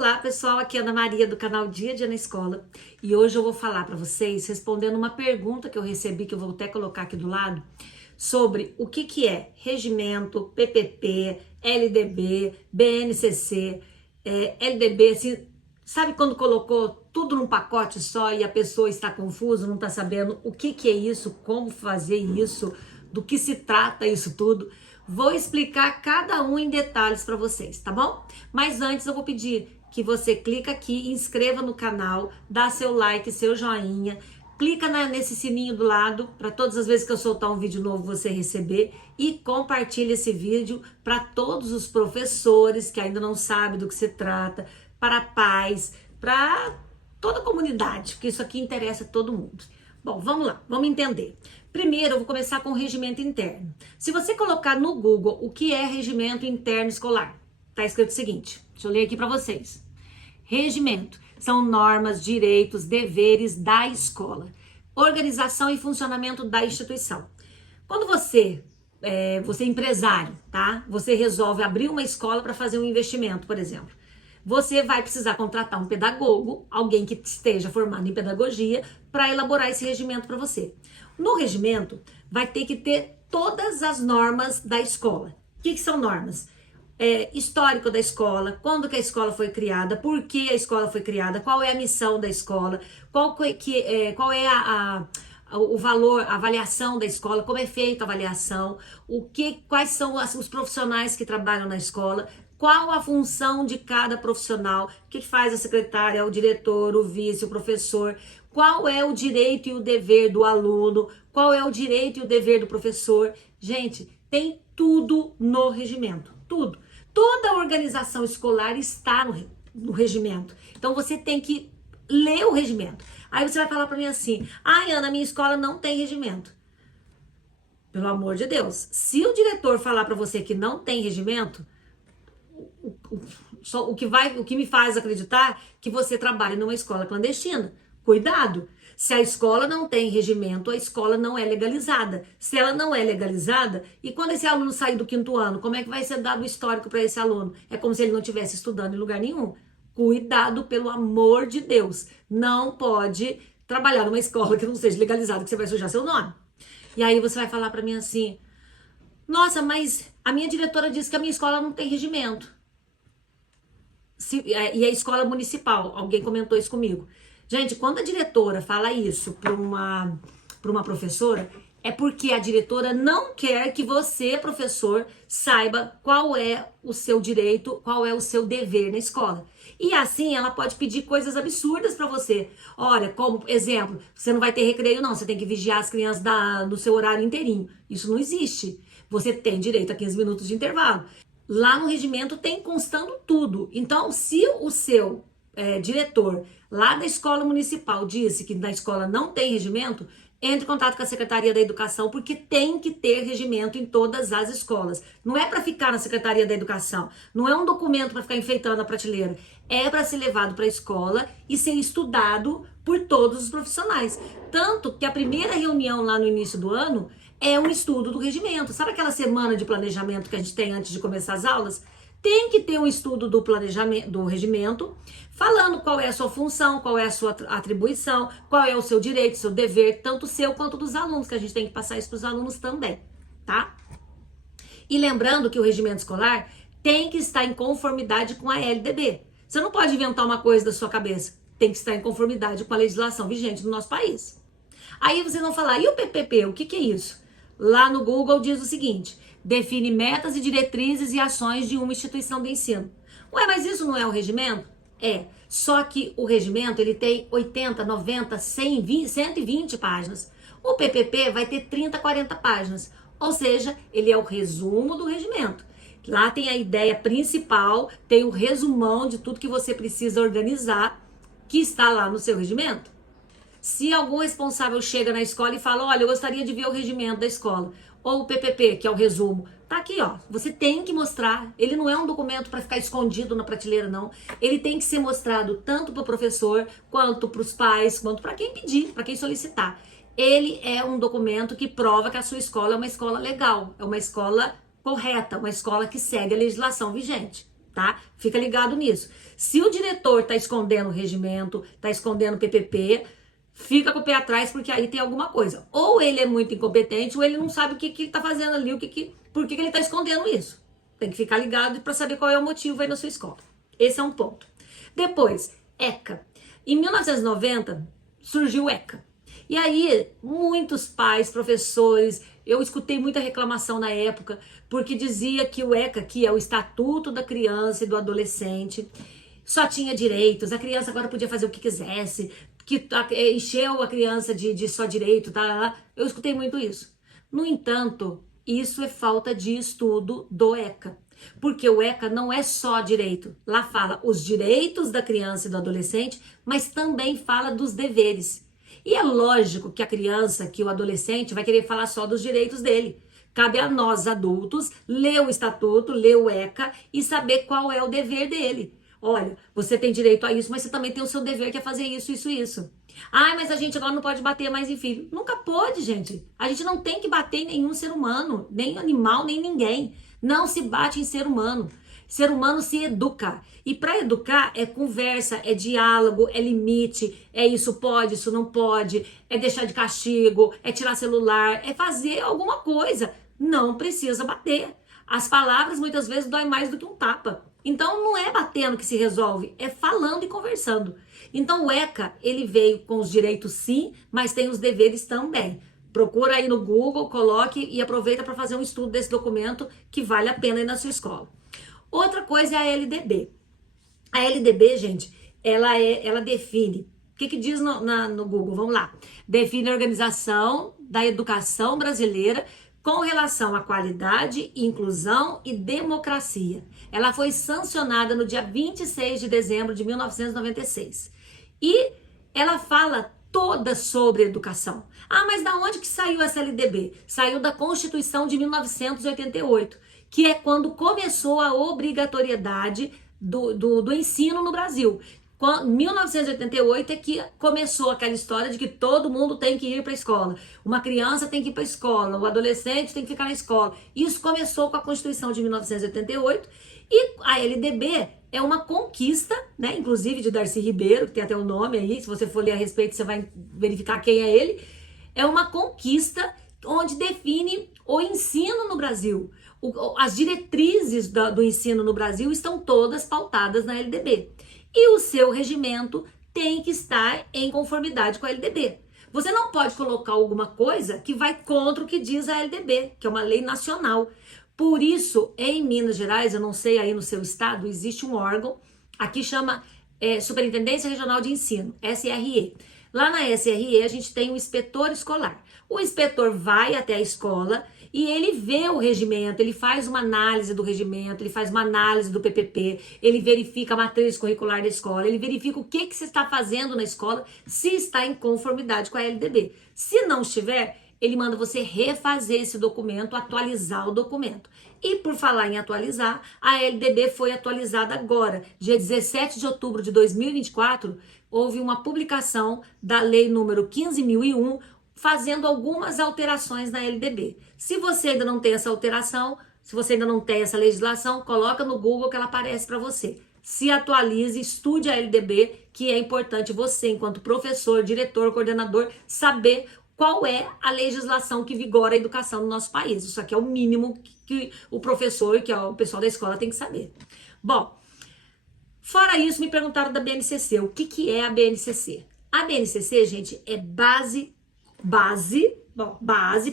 Olá pessoal, aqui é Ana Maria do canal Dia a Dia na Escola e hoje eu vou falar para vocês, respondendo uma pergunta que eu recebi, que eu vou até colocar aqui do lado, sobre o que é regimento, PPP, LDB, BNCC, LDB, assim, sabe quando colocou tudo num pacote só e a pessoa está confusa, não está sabendo o que é isso, como fazer isso, do que se trata isso tudo. Vou explicar cada um em detalhes para vocês, tá bom? Mas antes eu vou pedir que você clica aqui, inscreva no canal, dá seu like, seu joinha, clica nesse sininho do lado para todas as vezes que eu soltar um vídeo novo você receber e compartilha esse vídeo para todos os professores que ainda não sabem do que se trata, para pais, para toda a comunidade, porque isso aqui interessa a todo mundo. Bom, vamos lá, vamos entender. Primeiro, eu vou começar com o regimento interno. Se você colocar no Google o que é regimento interno escolar, tá escrito o seguinte, deixa eu ler aqui para vocês. Regimento são normas, direitos, deveres da escola, organização e funcionamento da instituição. Quando você é empresário, tá? Você resolve abrir uma escola para fazer um investimento, por exemplo. Você vai precisar contratar um pedagogo, alguém que esteja formado em pedagogia, para elaborar esse regimento para você. No regimento, vai ter que ter todas as normas da escola. O que são normas? Histórico da escola, quando que a escola foi criada, por que a escola foi criada, qual é a missão da escola, qual é o valor, a avaliação da escola, como é feita a avaliação, quais são os profissionais que trabalham na escola, qual a função de cada profissional, o que faz a secretária, o diretor, o vice, o professor, qual é o direito e o dever do aluno, qual é o direito e o dever do professor. Gente, tem tudo no regimento, tudo. Toda a organização escolar está no regimento. Então você tem que ler o regimento. Aí você vai falar para mim assim: ai, Ana, minha escola não tem regimento. Pelo amor de Deus, se o diretor falar para você que não tem regimento, o que me faz acreditar que você trabalha numa escola clandestina. Cuidado! Se a escola não tem regimento, a escola não é legalizada. Se ela não é legalizada, e quando esse aluno sair do 5º ano, como é que vai ser dado o histórico para esse aluno? É como se ele não estivesse estudando em lugar nenhum. Cuidado, pelo amor de Deus. Não pode trabalhar numa escola que não seja legalizada, que você vai sujar seu nome. E aí você vai falar para mim assim: nossa, mas a minha diretora disse que a minha escola não tem regimento. E a escola municipal, alguém comentou isso comigo. Gente, quando a diretora fala isso para uma professora, é porque a diretora não quer que você, professor, saiba qual é o seu direito, qual é o seu dever na escola. E assim ela pode pedir coisas absurdas para você. Olha, como exemplo, você não vai ter recreio não, você tem que vigiar as crianças no seu horário inteirinho. Isso não existe. Você tem direito a 15 minutos de intervalo. Lá no regimento tem constando tudo. Então, se o seu diretor lá da escola municipal disse que na escola não tem regimento, entre em contato com a Secretaria da Educação, porque tem que ter regimento em todas as escolas. Não é para ficar na Secretaria da Educação, não é um documento para ficar enfeitando a prateleira, é para ser levado para a escola e ser estudado por todos os profissionais. Tanto que a primeira reunião lá no início do ano é um estudo do regimento. Sabe aquela semana de planejamento que a gente tem antes de começar as aulas? Tem que ter um estudo do planejamento, do regimento, falando qual é a sua função, qual é a sua atribuição, qual é o seu direito, seu dever, tanto seu quanto dos alunos, que a gente tem que passar isso para os alunos também, tá? E lembrando que o regimento escolar tem que estar em conformidade com a LDB. Você não pode inventar uma coisa da sua cabeça, tem que estar em conformidade com a legislação vigente do nosso país. Aí vocês vão falar, e o PPP, o que é isso? Lá no Google diz o seguinte: define metas e diretrizes e ações de uma instituição de ensino. Ué, mas isso não é o regimento? É, só que o regimento ele tem 80, 90, 100, 120 páginas. O PPP vai ter 30, 40 páginas. Ou seja, ele é o resumo do regimento. Lá tem a ideia principal, tem o resumão de tudo que você precisa organizar, que está lá no seu regimento. Se algum responsável chega na escola e fala, olha, eu gostaria de ver o regimento da escola, ou o PPP, que é o resumo, tá aqui, ó, você tem que mostrar. Ele não é um documento para ficar escondido na prateleira, não. Ele tem que ser mostrado tanto para o professor, quanto para os pais, quanto para quem pedir, para quem solicitar. Ele é um documento que prova que a sua escola é uma escola legal, é uma escola correta, uma escola que segue a legislação vigente, tá? Fica ligado nisso. Se o diretor tá escondendo o regimento, tá escondendo o PPP, fica com o pé atrás, porque aí tem alguma coisa. Ou ele é muito incompetente, ou ele não sabe o que ele tá fazendo ali, por que ele tá escondendo isso. Tem que ficar ligado para saber qual é o motivo aí na sua escola. Esse é um ponto. Depois, ECA. Em 1990, surgiu o ECA. E aí, muitos pais, professores, eu escutei muita reclamação na época, porque dizia que o ECA, que é o Estatuto da Criança e do Adolescente, só tinha direitos, a criança agora podia fazer o que quisesse, que encheu a criança de só direito, tá? Eu escutei muito isso. No entanto, isso é falta de estudo do ECA. Porque o ECA não é só direito. Lá fala os direitos da criança e do adolescente, mas também fala dos deveres. E é lógico que a criança, que o adolescente vai querer falar só dos direitos dele. Cabe a nós, adultos, ler o estatuto, ler o ECA e saber qual é o dever dele. Olha, você tem direito a isso, mas você também tem o seu dever, que é fazer isso, isso, isso. Ai, mas a gente agora não pode bater mais em filho. Nunca pode, gente. A gente não tem que bater em nenhum ser humano, nem animal, nem ninguém. Não se bate em ser humano. Ser humano se educa. E para educar é conversa, é diálogo, é limite, é isso pode, isso não pode, é deixar de castigo, é tirar celular, é fazer alguma coisa. Não precisa bater. As palavras muitas vezes doem mais do que um tapa. Então não é batendo que se resolve, é falando e conversando. Então o ECA, ele veio com os direitos sim, mas tem os deveres também. Procura aí no Google, coloque e aproveita para fazer um estudo desse documento que vale a pena ir na sua escola. Outra coisa é a LDB. A LDB, gente, ela define. O que diz no Google? Vamos lá. Define a organização da educação brasileira com relação à qualidade, inclusão e democracia. Ela foi sancionada no dia 26 de dezembro de 1996. E ela fala toda sobre educação. Ah, mas da onde que saiu essa LDB? Saiu da Constituição de 1988, que é quando começou a obrigatoriedade do ensino no Brasil. 1988 é que começou aquela história de que todo mundo tem que ir para a escola. Uma criança tem que ir para a escola, o adolescente tem que ficar na escola. Isso começou com a Constituição de 1988 e a LDB é uma conquista, né? Inclusive de Darcy Ribeiro, que tem até o nome aí, se você for ler a respeito você vai verificar quem é ele. É uma conquista onde define o ensino no Brasil. As diretrizes do ensino no Brasil estão todas pautadas na LDB. E o seu regimento tem que estar em conformidade com a LDB. Você não pode colocar alguma coisa que vai contra o que diz a LDB, que é uma lei nacional. Por isso, em Minas Gerais, eu não sei aí no seu estado, existe um órgão, aqui chama Superintendência Regional de Ensino, SRE. Lá na SRE a gente tem um inspetor escolar. O inspetor vai até a escola e ele vê o regimento, ele faz uma análise do regimento, ele faz uma análise do PPP, ele verifica a matriz curricular da escola, ele verifica o que você está fazendo na escola, se está em conformidade com a LDB. Se não estiver, ele manda você refazer esse documento, atualizar o documento. E por falar em atualizar, a LDB foi atualizada agora, dia 17 de outubro de 2024, houve uma publicação da lei número 15.001, fazendo algumas alterações na LDB. Se você ainda não tem essa alteração, se você ainda não tem essa legislação, coloca no Google que ela aparece para você. Se atualize, estude a LDB, que é importante você, enquanto professor, diretor, coordenador, saber qual é a legislação que vigora a educação no nosso país. Isso aqui é o mínimo que o professor, que é o pessoal da escola, tem que saber. Bom, fora isso, me perguntaram da BNCC. O que é a BNCC? A BNCC, gente, é base,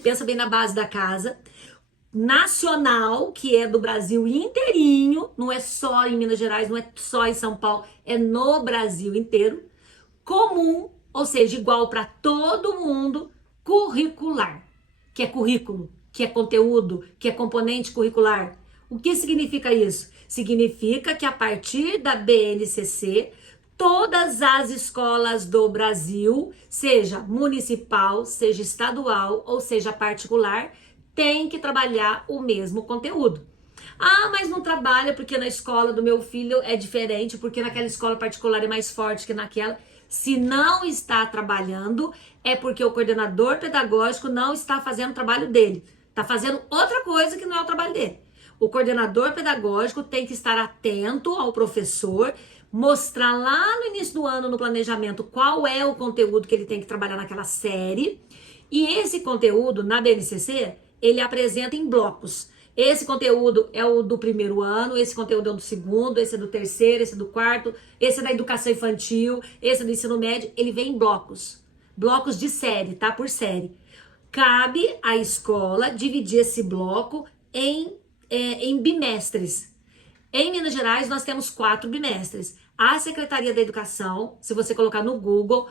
pensa bem na base da casa, nacional, que é do Brasil inteirinho, não é só em Minas Gerais, não é só em São Paulo, é no Brasil inteiro, comum, ou seja, igual para todo mundo, curricular, que é currículo, que é conteúdo, que é componente curricular. O que significa isso? Significa que a partir da BNCC, todas as escolas do Brasil, seja municipal, seja estadual ou seja particular, têm que trabalhar o mesmo conteúdo. Ah, mas não trabalha porque na escola do meu filho é diferente, porque naquela escola particular é mais forte que naquela. Se não está trabalhando, é porque o coordenador pedagógico não está fazendo o trabalho dele. Está fazendo outra coisa que não é o trabalho dele. O coordenador pedagógico tem que estar atento ao professor, mostrar lá no início do ano, no planejamento, qual é o conteúdo que ele tem que trabalhar naquela série. E esse conteúdo, na BNCC, ele apresenta em blocos. Esse conteúdo é o do primeiro ano, esse conteúdo é o do segundo, esse é do terceiro, esse é do quarto, esse é da educação infantil, esse é do ensino médio. Ele vem em blocos. Blocos de série, tá? Por série. Cabe à escola dividir esse bloco em bimestres. Em Minas Gerais, nós temos 4 bimestres. A Secretaria da Educação, se você colocar no Google,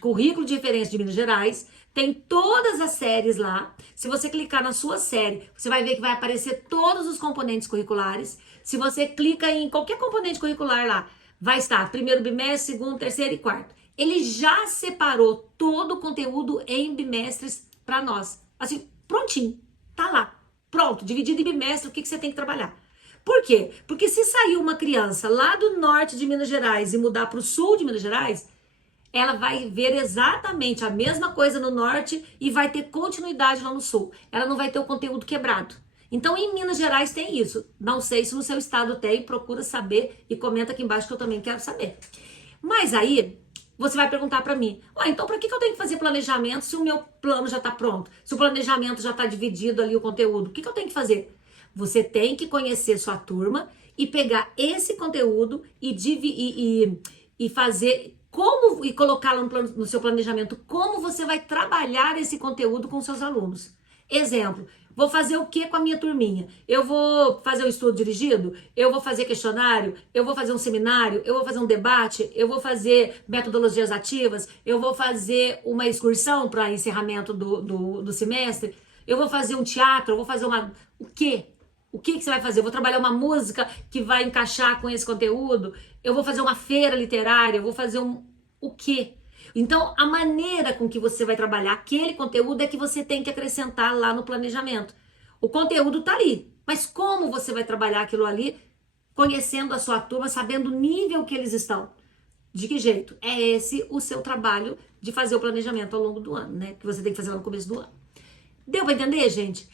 currículo de referência de Minas Gerais, tem todas as séries lá. Se você clicar na sua série, você vai ver que vai aparecer todos os componentes curriculares. Se você clica em qualquer componente curricular lá, vai estar primeiro bimestre, segundo, terceiro e quarto. Ele já separou todo o conteúdo em bimestres para nós. Assim, prontinho, tá lá. Pronto, dividido em bimestre, o que você tem que trabalhar. Por quê? Porque se sair uma criança lá do norte de Minas Gerais e mudar para o sul de Minas Gerais, ela vai ver exatamente a mesma coisa no norte e vai ter continuidade lá no sul. Ela não vai ter o conteúdo quebrado. Então, em Minas Gerais tem isso. Não sei se no seu estado tem, procura saber e comenta aqui embaixo que eu também quero saber. Mas aí, você vai perguntar para mim, então para que eu tenho que fazer planejamento se o meu plano já está pronto? Se o planejamento já está dividido ali o conteúdo, o que eu tenho que fazer? Você tem que conhecer sua turma e pegar esse conteúdo e fazer como e colocá-lo no seu planejamento, como você vai trabalhar esse conteúdo com seus alunos. Exemplo, vou fazer o que com a minha turminha? Eu vou fazer um estudo dirigido? Eu vou fazer questionário? Eu vou fazer um seminário? Eu vou fazer um debate? Eu vou fazer metodologias ativas? Eu vou fazer uma excursão para encerramento do semestre? Eu vou fazer um teatro? Eu vou fazer o quê? O que você vai fazer? Eu vou trabalhar uma música que vai encaixar com esse conteúdo? Eu vou fazer uma feira literária? Eu vou fazer o quê? Então, a maneira com que você vai trabalhar aquele conteúdo é que você tem que acrescentar lá no planejamento. O conteúdo tá ali, mas como você vai trabalhar aquilo ali, conhecendo a sua turma, sabendo o nível que eles estão? De que jeito? É esse o seu trabalho de fazer o planejamento ao longo do ano, né? Que você tem que fazer lá no começo do ano. Deu pra entender, gente?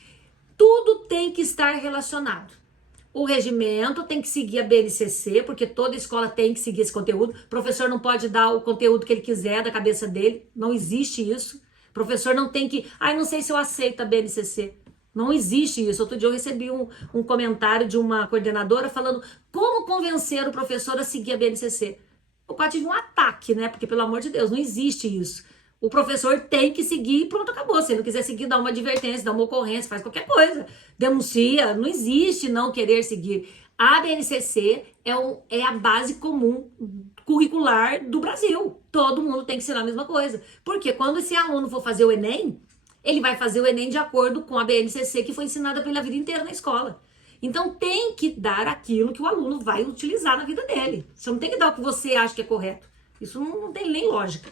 Tudo tem que estar relacionado. O regimento tem que seguir a BNCC, porque toda escola tem que seguir esse conteúdo. O professor não pode dar o conteúdo que ele quiser da cabeça dele. Não existe isso. O professor não tem que... não sei se eu aceito a BNCC. Não existe isso. Outro dia eu recebi um comentário de uma coordenadora falando como convencer o professor a seguir a BNCC. Eu quase tive um ataque, né? Porque, pelo amor de Deus, não existe isso. O professor tem que seguir e pronto, acabou. Se ele não quiser seguir, dá uma advertência, dá uma ocorrência, faz qualquer coisa. Denuncia, não existe não querer seguir. A BNCC é a base comum curricular do Brasil. Todo mundo tem que ensinar a mesma coisa. Porque quando esse aluno for fazer o Enem, ele vai fazer o Enem de acordo com a BNCC que foi ensinada pela vida inteira na escola. Então tem que dar aquilo que o aluno vai utilizar na vida dele. Você não tem que dar o que você acha que é correto. Isso não tem nem lógica.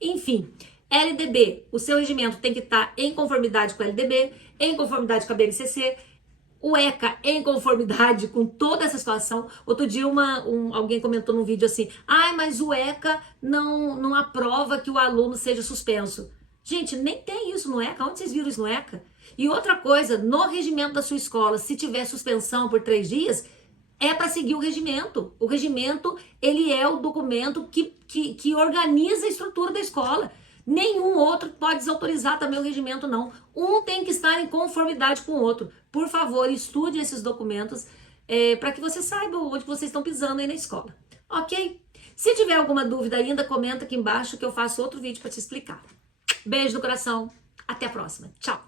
Enfim, LDB, o seu regimento tem que estar em conformidade com a LDB, em conformidade com a BNCC, o ECA em conformidade com toda essa situação. Outro dia alguém comentou num vídeo assim, mas o ECA não aprova que o aluno seja suspenso. Gente, nem tem isso no ECA, onde vocês viram isso no ECA? E outra coisa, no regimento da sua escola, se tiver suspensão por 3 dias, é para seguir o regimento. O regimento, ele é o documento que organiza a estrutura da escola. Nenhum outro pode desautorizar também o regimento, não. Um tem que estar em conformidade com o outro. Por favor, estude esses documentos para que você saiba onde vocês estão pisando aí na escola. Ok? Se tiver alguma dúvida ainda, comenta aqui embaixo que eu faço outro vídeo para te explicar. Beijo no coração. Até a próxima. Tchau.